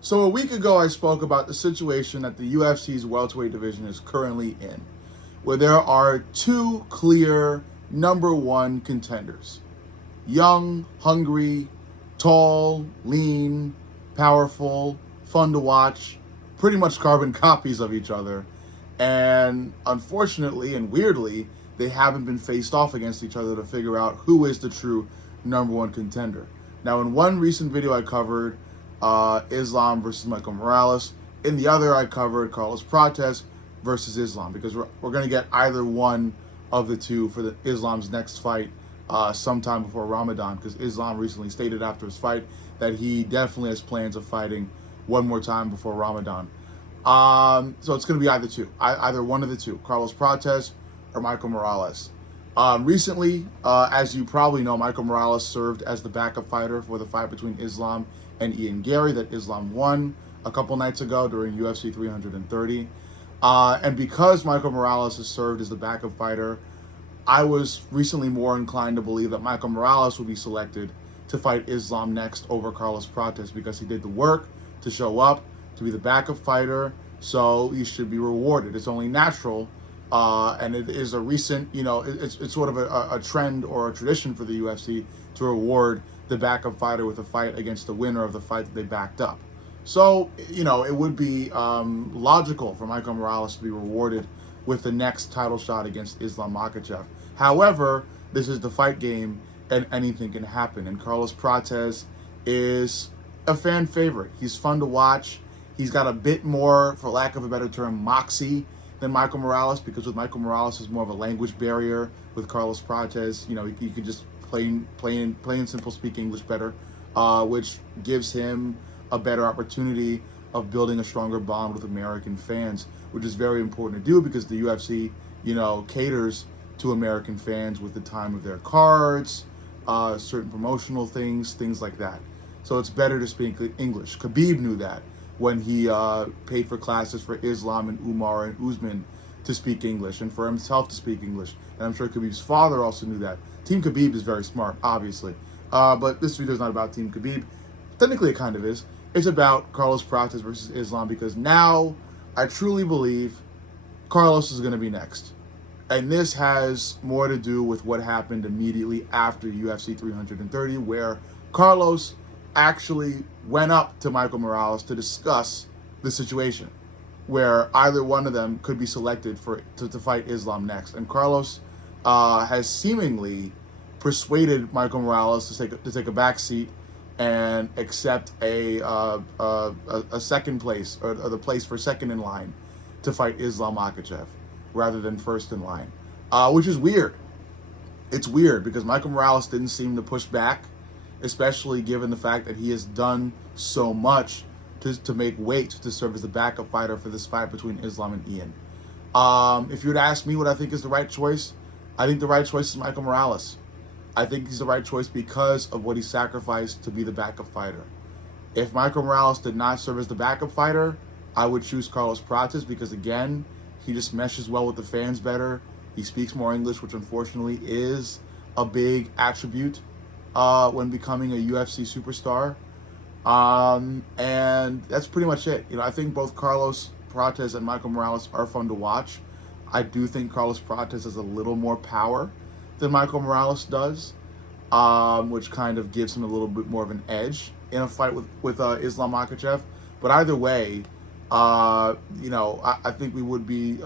So a week ago, I spoke about the situation that the UFC's welterweight division is currently in, where there are two clear number one contenders. Young, hungry, tall, lean, powerful, fun to watch, pretty much carbon copies of each other. And unfortunately and weirdly, they haven't been faced off against each other to figure out who is the true number one contender. Now, in one recent video, I covered Islam versus Michael Morales. In the other, I covered Carlos Prates versus Islam, because we're going to get either one of the two for Islam's next fight sometime before Ramadan, because Islam recently stated after his fight that he definitely has plans of fighting one more time before Ramadan. So it's going to be either one of the two, Carlos Prates or Michael Morales. Recently, as you probably know, Michael Morales served as the backup fighter for the fight between Islam and Ian Gary that Islam won a couple nights ago during UFC 330. And because Michael Morales has served as the backup fighter, I was recently more inclined to believe that Michael Morales would be selected to fight Islam next over Carlos Prates, because he did the work to show up, to be the backup fighter, so he should be rewarded. It's only natural, and it is a recent, it's sort of a trend or a tradition for the UFC to reward the backup fighter with a fight against the winner of the fight that they backed up. So, it would be logical for Michael Morales to be rewarded with the next title shot against Islam Makhachev. However, this is the fight game, and anything can happen. And Carlos Prates is a fan favorite. He's fun to watch. He's got a bit more, for lack of a better term, moxie than Michael Morales, because with Michael Morales, there's more of a language barrier. With Carlos Prates, you could just plain and simple speak English better, which gives him a better opportunity of building a stronger bond with American fans, which is very important to do, because the UFC, caters to American fans with the time of their cards, certain promotional things like that. So it's better to speak English. Khabib knew that when he paid for classes for Islam and Umar and Usman to speak English, and for himself to speak English. And I'm sure Khabib's father also knew that. Team Khabib is very smart, obviously. But this video is not about Team Khabib. Technically, it kind of is. It's about Carlos Prates versus Islam, because now I truly believe Carlos is going to be next. And this has more to do with what happened immediately after UFC 330, where Carlos actually went up to Michael Morales to discuss the situation, where either one of them could be selected to fight Islam next. And Carlos has seemingly persuaded Michael Morales to take a back seat and accept a second place, or the place for second in line to fight Islam Makhachev, rather than first in line, which is weird. It's weird because Michael Morales didn't seem to push back, especially given the fact that he has done so much to make weight to serve as the backup fighter for this fight between Islam and Ian. If you would ask me what I think is the right choice, I think the right choice is Michael Morales. I think he's the right choice because of what he sacrificed to be the backup fighter. If Michael Morales did not serve as the backup fighter, I would choose Carlos Prates, because again, he just meshes well with the fans better. He speaks more English, which unfortunately is a big attribute when becoming a UFC superstar. And that's pretty much it. I think both Carlos Prates and Michael Morales are fun to watch. I do think Carlos Prates has a little more power than Michael Morales does, which kind of gives him a little bit more of an edge in a fight with Islam Makhachev. But either way, I think we would be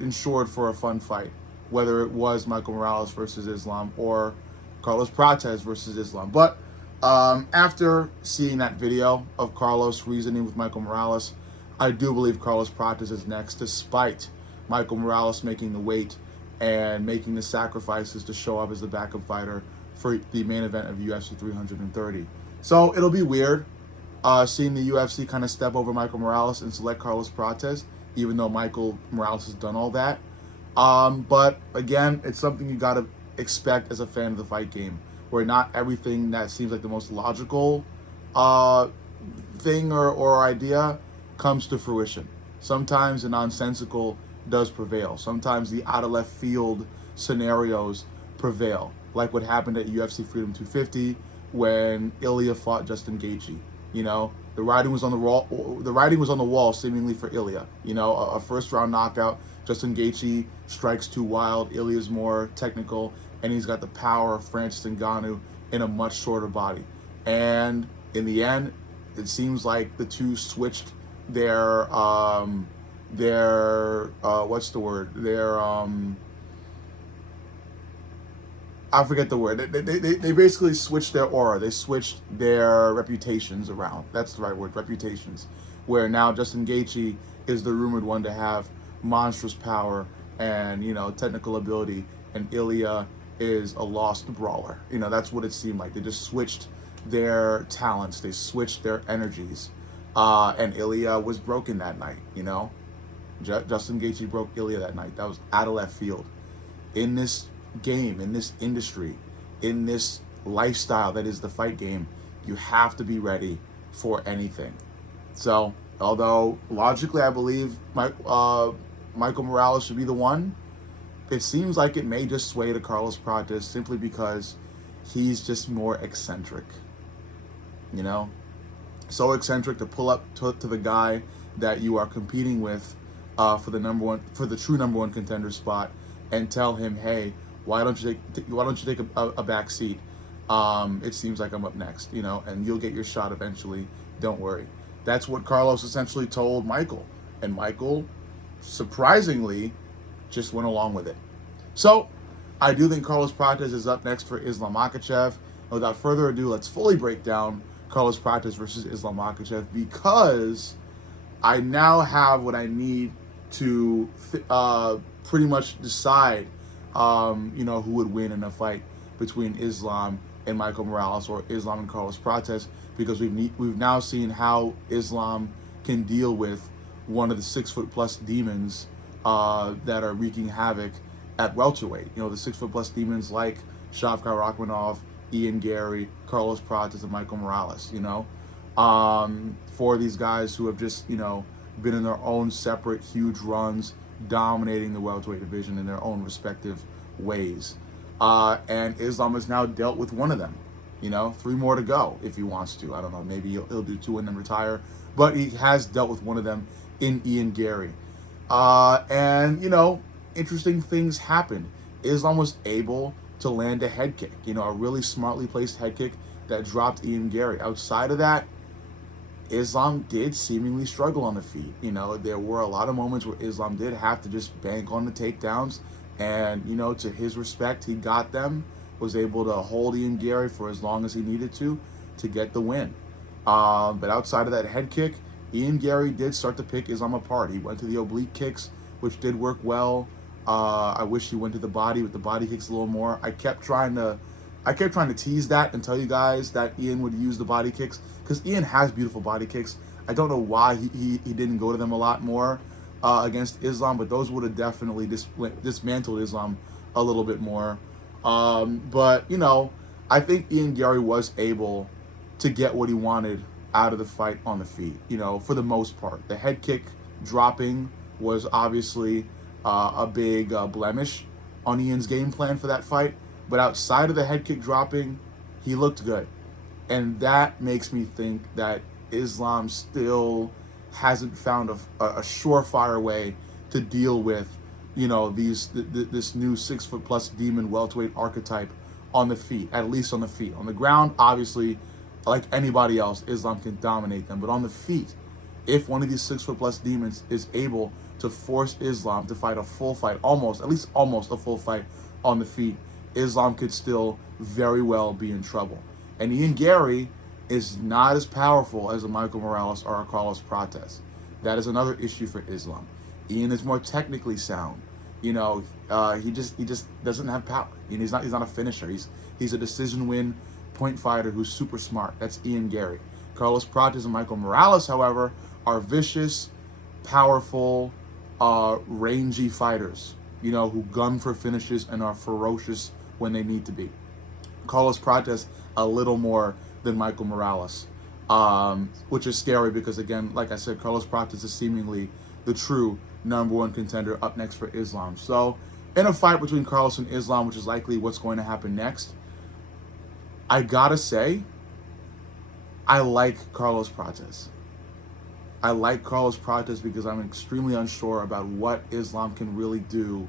insured for a fun fight, whether it was Michael Morales versus Islam or Carlos Prates versus Islam. But after seeing that video of Carlos reasoning with Michael Morales, I do believe Carlos Prates is next, despite Michael Morales making the weight and making the sacrifices to show up as the backup fighter for the main event of UFC 330. So it'll be weird seeing the UFC kind of step over Michael Morales and select Carlos Prates, even though Michael Morales has done all that. But again, it's something you got to expect as a fan of the fight game, where not everything that seems like the most logical thing or idea comes to fruition. Sometimes the nonsensical does prevail. Sometimes the out of left field scenarios prevail, like what happened at UFC Freedom 250 when Ilya fought Justin Gaethje. The writing was on the wall. The writing was on the wall, seemingly for Ilya. You know, a first-round knockout. Justin Gaethje strikes too wild. Ilya's more technical, and he's got the power of Francis Ngannou in a much shorter body. And in the end, it seems like the two switched their what's the word? I forget the word. They basically switched their aura. They switched their reputations around. That's the right word, reputations. Where now Justin Gaethje is the rumored one to have monstrous power and, you know, technical ability, and Ilya is a lost brawler. You know, that's what it seemed like. They just switched their talents. They switched their energies. And Ilya was broken that night, you know. Justin Gaethje broke Ilya that night. That was out of left field. In this game, in this industry, in this lifestyle that is the fight game, you have to be ready for anything. So, although logically I believe Michael Morales should be the one, it seems like it may just sway to Carlos Prates simply because he's just more eccentric. You know? So eccentric to pull up to the guy that you are competing with for the true number one contender spot and tell him, hey, why don't you take a back seat? It seems like I'm up next, you know, and you'll get your shot eventually. Don't worry. That's what Carlos essentially told Michael, and Michael, surprisingly, just went along with it. So, I do think Carlos Prates is up next for Islam Makhachev. Without further ado, let's fully break down Carlos Prates versus Islam Makhachev, because I now have what I need to pretty much decide, you know, who would win in a fight between Islam and Michael Morales, or Islam and Carlos Prates, because we've now seen how Islam can deal with one of the 6-foot-plus demons that are wreaking havoc at welterweight. You know, the 6-foot-plus demons like Shavkat Rakhmonov, Ian Gary, Carlos Prates, and Michael Morales. You know, for these guys who have just, you know, been in their own separate huge runs, dominating the welterweight division in their own respective ways. And Islam has now dealt with one of them. You know, 3 more to go if he wants to. I don't know, maybe he'll do 2 and then retire. But he has dealt with one of them in Ian Gary. And, you know, interesting things happened. Islam was able to land a head kick, you know, a really smartly placed head kick that dropped Ian Gary. Outside of that, Islam did seemingly struggle on the feet. You know, there were a lot of moments where Islam did have to just bank on the takedowns. And, you know, to his respect, he got them, was able to hold Ian Gary for as long as he needed to get the win. But outside of that head kick, Ian Gary did start to pick Islam apart. He went to the oblique kicks, which did work well. I wish he went to the body with the body kicks a little more. I kept trying to tease that and tell you guys that Ian would use the body kicks, because Ian has beautiful body kicks. I don't know why he didn't go to them a lot more against Islam, but those would have definitely dismantled Islam a little bit more. But, you know, I think Ian Gary was able to get what he wanted out of the fight on the feet, you know, for the most part. The head kick dropping was obviously a big blemish on Ian's game plan for that fight. But outside of the head kick dropping, he looked good. And that makes me think that Islam still hasn't found a surefire way to deal with, you know, this new 6-foot-plus demon welterweight archetype on the feet, at least on the feet. On the ground, obviously, like anybody else, Islam can dominate them. But on the feet, if one of these 6-foot-plus demons is able to force Islam to fight a full fight, at least almost a full fight on the feet, Islam could still very well be in trouble. And Ian Gary is not as powerful as a Michael Morales or a Carlos Prates. That is another issue for Islam. Ian is more technically sound. You know, he just doesn't have power. He's not a finisher. He's a decision win point fighter who's super smart. That's Ian Gary. Carlos Prates and Michael Morales, however, are vicious, powerful, rangy fighters, you know, who gun for finishes and are ferocious when they need to be. Carlos Prates a little more than Michael Morales, which is scary because, again, like I said, Carlos Prates is seemingly the true number one contender up next for Islam. So in a fight between Carlos and Islam, which is likely what's going to happen next, I gotta say, I like Carlos Prates. I like Carlos Prates because I'm extremely unsure about what Islam can really do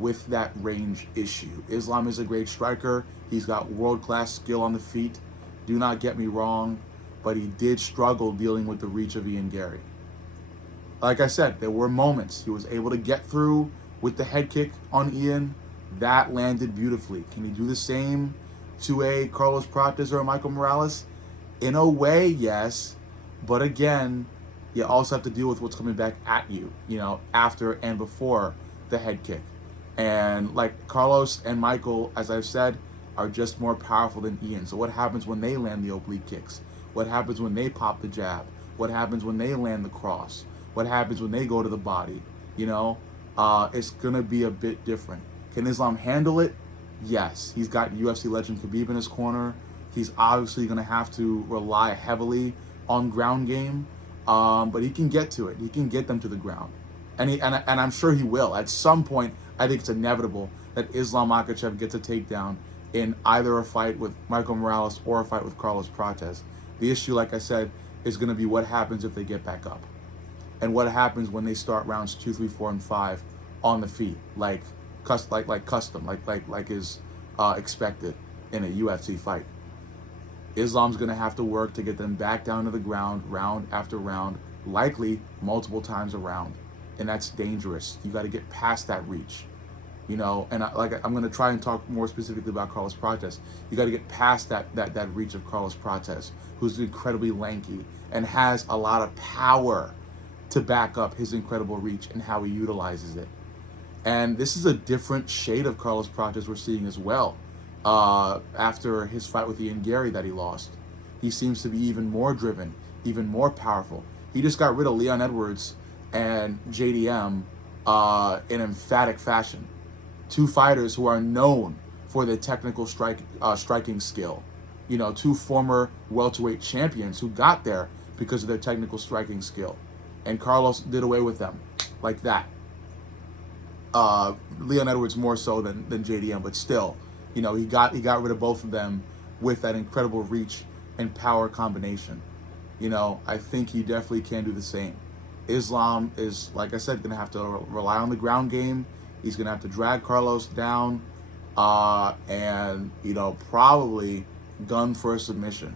with that range issue. Islam is a great striker. He's got world-class skill on the feet. Do not get me wrong, but he did struggle dealing with the reach of Ian Gary. Like I said, there were moments he was able to get through with the head kick on Ian. That landed beautifully. Can he do the same to a Carlos Prates or a Michael Morales? In a way, yes. But again, you also have to deal with what's coming back at you, after and before the head kick. And like Carlos and Michael, as I've said, are just more powerful than Ian. So what happens when they land the oblique kicks? What happens when they pop the jab? What happens when they land the cross? What happens when they go to the body? It's going to be a bit different. Can Islam handle it? Yes. He's got UFC legend Khabib in his corner. He's obviously going to have to rely heavily on ground game, but he can get to it. He can get them to the ground. And I'm sure he will. At some point, I think it's inevitable that Islam Makhachev gets a takedown in either a fight with Michael Morales or a fight with Carlos Prates. The issue, like I said, is going to be what happens if they get back up. And what happens when they start rounds 2, 3, 4, and 5 on the feet, like custom, like is expected in a UFC fight. Islam's going to have to work to get them back down to the ground, round after round, likely multiple times a round. And that's dangerous. You got to get past that reach. I'm going to try and talk more specifically about Carlos Prates. You got to get past that reach of Carlos Prates, who's incredibly lanky and has a lot of power to back up his incredible reach and how he utilizes it. And this is a different shade of Carlos Prates we're seeing as well. After his fight with Ian Gary that he lost, he seems to be even more driven, even more powerful. He just got rid of Leon Edwards and JDM in emphatic fashion. Two fighters who are known for their technical striking skill. Two former welterweight champions who got there because of their technical striking skill. And Carlos did away with them like that. Leon Edwards more so than JDM, but still, he got rid of both of them with that incredible reach and power combination. I think he definitely can do the same. Islam is, like I said, going to have to rely on the ground game. He's going to have to drag Carlos down and, probably gun for a submission.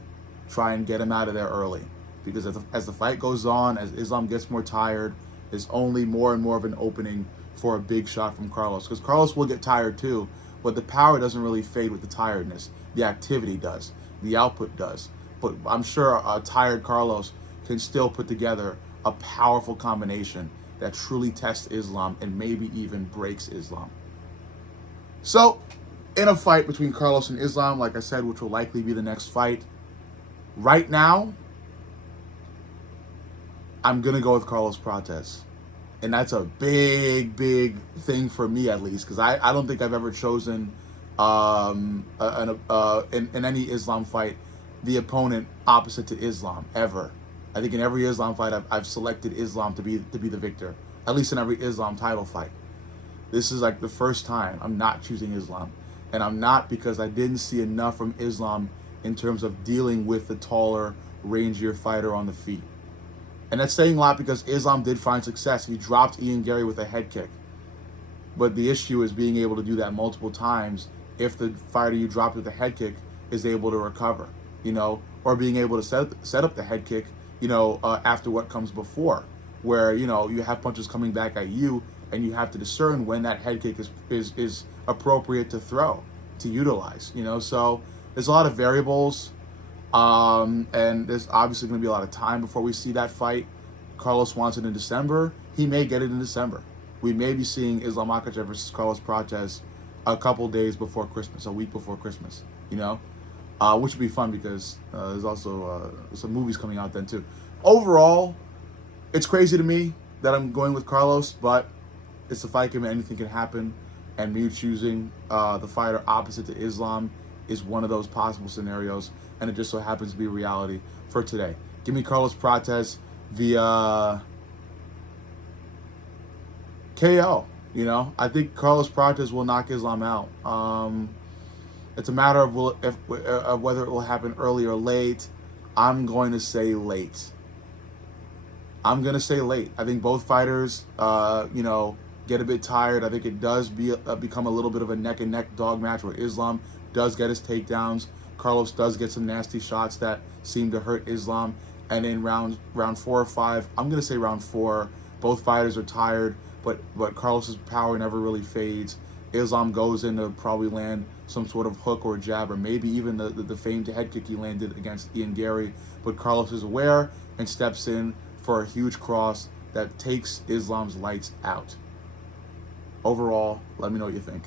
Try and get him out of there early. Because as the fight goes on, as Islam gets more tired, there's only more and more of an opening for a big shot from Carlos. Because Carlos will get tired too, but the power doesn't really fade with the tiredness. The activity does. The output does. But I'm sure a tired Carlos can still put together a powerful combination that truly tests Islam and maybe even breaks Islam. So, in a fight between Carlos and Islam, like I said, which will likely be the next fight, right now, I'm going to go with Carlos Prates. And that's a big, big thing for me, at least, because I don't think I've ever chosen in any Islam fight the opponent opposite to Islam, ever. I think in every Islam fight, I've selected Islam to be the victor, at least in every Islam title fight. This is like the first time I'm not choosing Islam. And I'm not because I didn't see enough from Islam in terms of dealing with the taller, rangier fighter on the feet. And that's saying a lot because Islam did find success. He dropped Ian Gary with a head kick. But the issue is being able to do that multiple times if the fighter you dropped with a head kick is able to recover, or being able to set up the head kick, after what comes before, where, you have punches coming back at you and you have to discern when that head kick is appropriate to throw, to utilize, So there's a lot of variables. And there's obviously going to be a lot of time before we see that fight. Carlos wants it in December. He may get it in December. We may be seeing Islam Makhachev versus Carlos Prates a couple days before Christmas, a week before Christmas, which would be fun because there's also some movies coming out then too. Overall, it's crazy to me that I'm going with Carlos, but it's a fight game and anything can happen. And me choosing the fighter opposite to Islam is one of those possible scenarios, and it just so happens to be reality for today. Give me Carlos Prates via KO. I think Carlos Prates will knock Islam out. It's a matter of whether it will happen early or late. I'm going to say late. I'm going to say late. I think both fighters, get a bit tired. I think it does become a little bit of a neck and neck dog match where Islam does get his takedowns. Carlos does get some nasty shots that seem to hurt Islam. And in round 4 or 5, I'm going to say round 4, both fighters are tired, but Carlos's power never really fades. Islam goes in to probably land some sort of hook or jab, or maybe even the famed head kick he landed against Ian Gary. But Carlos is aware and steps in for a huge cross that takes Islam's lights out. Overall, let me know what you think.